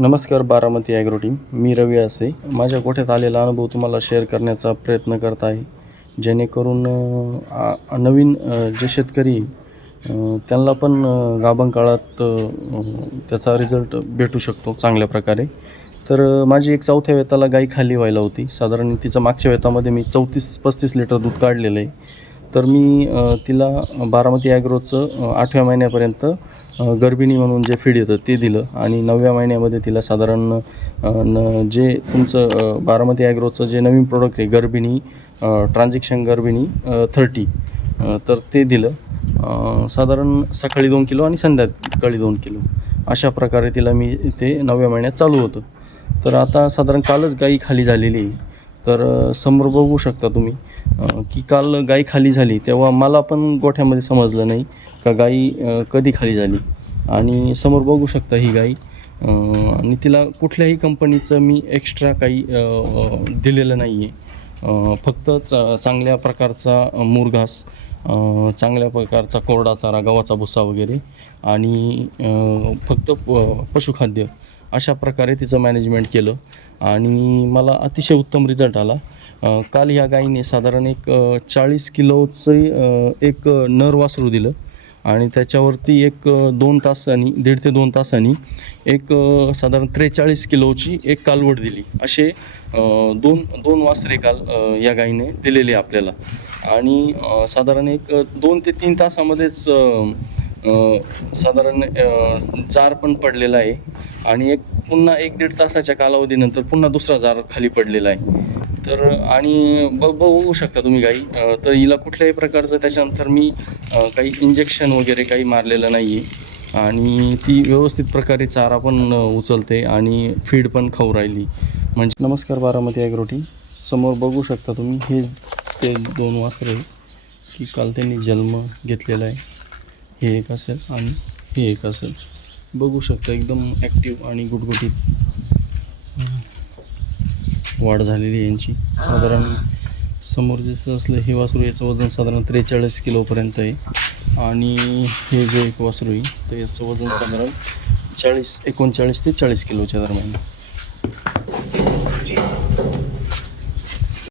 नमस्कार Baramati agro team मी रवी असे माझ्या गोठ्यात आलेला अनुभव तुम्हाला शेअर करण्याचा प्रयत्न करत आहे जेणेकरून नवीन जे शेतकरी त्यांना पण गाभण काळात त्याचा रिझल्ट भेटू शकतो चांगल्या प्रकारे. तर माझी एक चौथ्या वेताला गाई खाली व्हायला होती. साधारण तिचं मागच्या वेतामध्ये मी चौतीस पस्तीस लिटर दूध काढलेलं आहे. तर मी तिला बारामती ॲग्रोचं आठव्या महिन्यापर्यंत गर्भिणी म्हणून जे फीड येतं ते दिलं आणि नवव्या महिन्यामध्ये तिला साधारण न जे तुमचं बारामती ॲग्रोचं जे नवीन प्रोडक्ट आहे गर्भिणी ट्रान्झॅक्शन गर्भिणी थर्टी तर ते दिलं. साधारण सकाळी दोन किलो आणि संध्याकाळी दोन किलो. अशा प्रकारे तिला मी ते नवव्या महिन्यात चालू होतं. तर आता साधारण कालच गाई खाली झालेली आहे. तर समोर बघू शकता तुम्ही की काल गाय खाली झाली तेव्हा मला पण गोठ्यामध्ये समजलं नाही का गाई कधी खाली झाली. आणि समोर बघू शकता ही गाई आणि तिला कुठल्याही कंपनीचं मी एक्स्ट्रा काही दिलेलं नाही आहे फक्त च चांगल्या प्रकारचा मुरघास चांगल्या प्रकारचा कोरडा चारा गव्हाचा भुसा वगैरे आणि फक्त प पशुखाद्य. अशा प्रकारे तिचं मॅनेजमेंट केलं. आणि मला अतिशय उत्तम रिझल्ट आला. काल ह्या गाईने साधारण एक चाळीस किलोचं एक नर वासरू दिलं. आणि त्याच्यावरती एक दोन तासांनी दीड ते दोन तासांनी एक साधारण त्रेचाळीस किलोची एक कालवड दिली. असे दोन दोन वासरे काल या गाईने दिलेले आपल्याला. आणि साधारण एक दोन ते तीन तासामध्येच साधारण जार पण पडलेला आहे. आणि एक पुन्हा एक दीड तासाच्या कालावधीनंतर पुन्हा दुसरा जार खाली पडलेला आहे. तर आणि ब बघू शकता तुम्ही गाई. तर हिला कुठल्याही प्रकारचं त्याच्यानंतर मी काही इंजेक्शन वगैरे काही मारलेलं नाही आहे आणि ती व्यवस्थित प्रकारे चारा पण उचलते आणि फीड पण खाऊ राहिली. म्हणजे नमस्कार बारामती ॲग्रोटी. समोर बघू शकता तुम्ही हे ते दोन वासरे की काल त्यांनी जन्म घेतलेला आहे. हे एक असेल आणि हे एक असेल. बघू शकता एकदम ॲक्टिव्ह आणि गुटगुटीत. वाढ झालेली यांची. साधारण समोर जसं असलं हे वासरू याचं वजन साधारण त्रेचाळीस किलोपर्यंत आहे. आणि हे जे एक वासरू आहे तर याचं वजन साधारण चाळीस एकोणचाळीस ते चाळीस किलोच्या दरम्यान